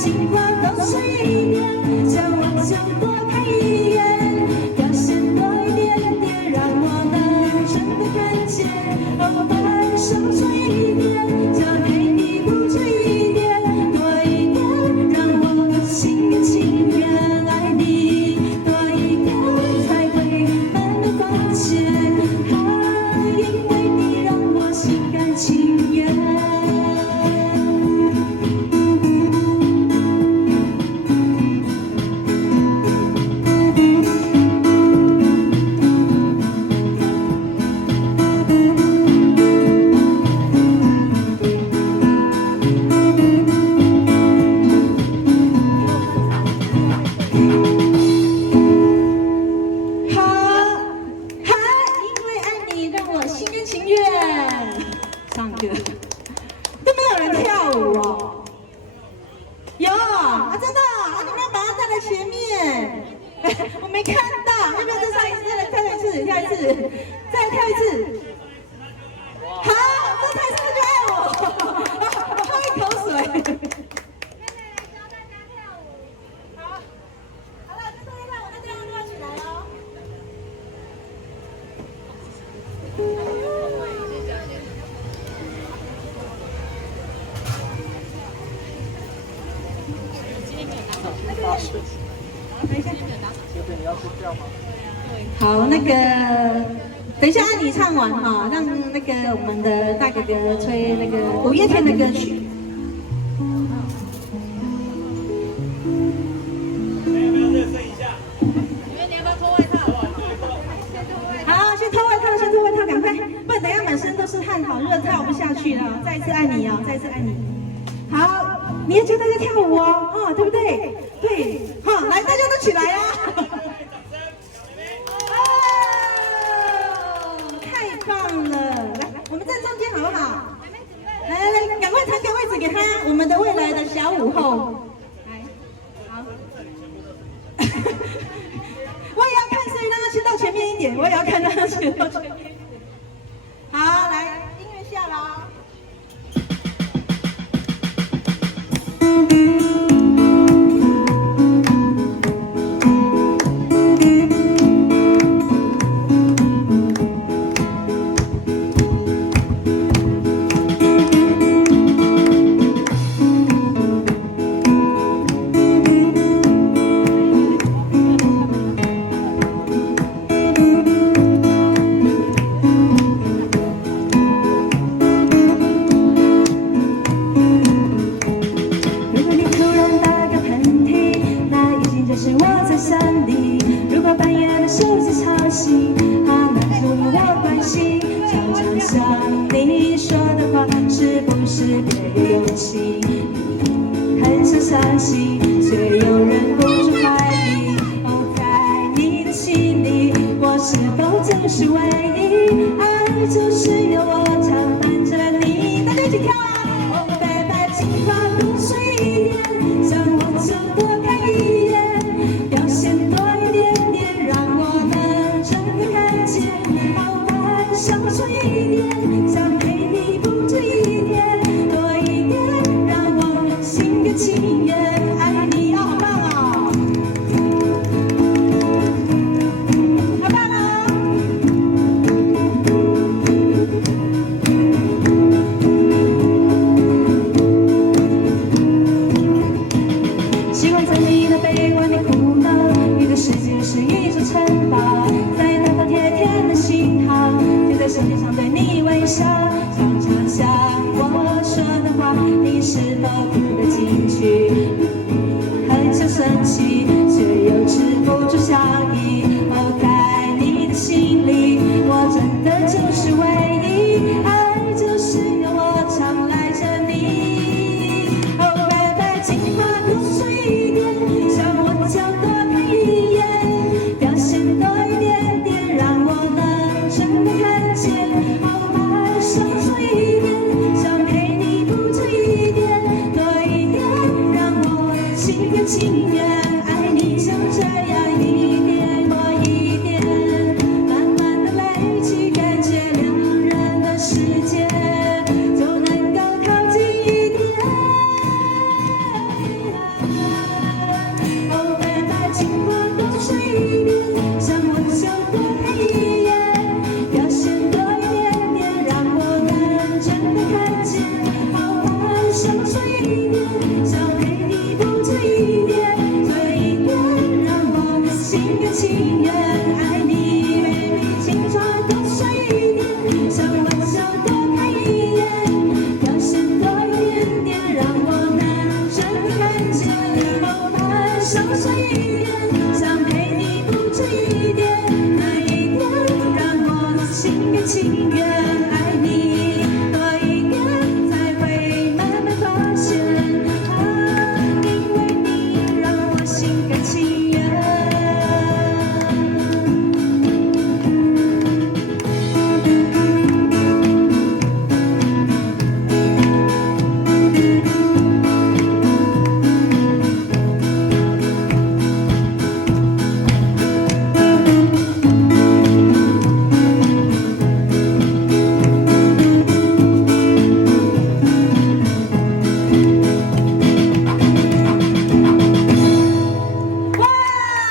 情话都随一点，想我就多看一眼，表现多一点点，让我能真的看见。哦，把手随一点，交给你不止一点，多一点，让我心甘情愿爱你多一点，才会慢慢发现，因为你让我心甘情愿。唱歌都没有人跳舞哦，有啊，真的啊，你们要把它带来前面，我没看到，要不要再唱一次？再来跳一次，跳一次，再跳一次。好，这台上就爱我，我喝一口水。好了，这一段我再这样跳起来哦。等一下，你要睡觉吗？好，那个，等一下按你唱完哈，让那个我们的大哥哥吹那个五月天的歌曲。没有热身一下。你要不要脱外套？好，先脱外套，先脱外套，赶快，不然等一下满身都是汗，好热，跳不下去了。再一次爱你哦，再一次爱你。好，你要教大家跳舞哦，哦，对不对？对，好，来，大家都起来啊！哦，太棒了！来，我们站中间好不好？来来来，赶快腾个位置给他，我们的未来的小舞后。来，好。我也要看，所以让他先到前面一点，我也要看让他先到前面。好，来，音乐下了哦。你说的话是不是别有用心？很想相信，却又忍不住怀疑。哦，在你的心里，我是否就是唯一？爱就是由我常伴着你。大家一起跳啊！哦，拜拜，情话多说一点，想我就多看一眼，表现多一点点，让我能真的看见。哦，把手说一点。情愿爱你，好棒哦！好棒哦！习惯在你的背弯里哭闹，你的世界是一座城堡，在大头贴天的信号，就在手机上对你微笑，常常想我说的话，你是否听得进去？很想生气，却又止不住笑意。哦，在你的心里，我真的就是唯一，爱就是由我常赖着你。哦，拜拜，情话多说一点，想我就多看一眼，表现多一点点，让我能真的看见。哦，把手说一点，想给你不止一点，多一点，让我心甘情愿爱你，就这样一点过一点，慢慢的累积，感觉两人的世界就能够靠近一点。像是一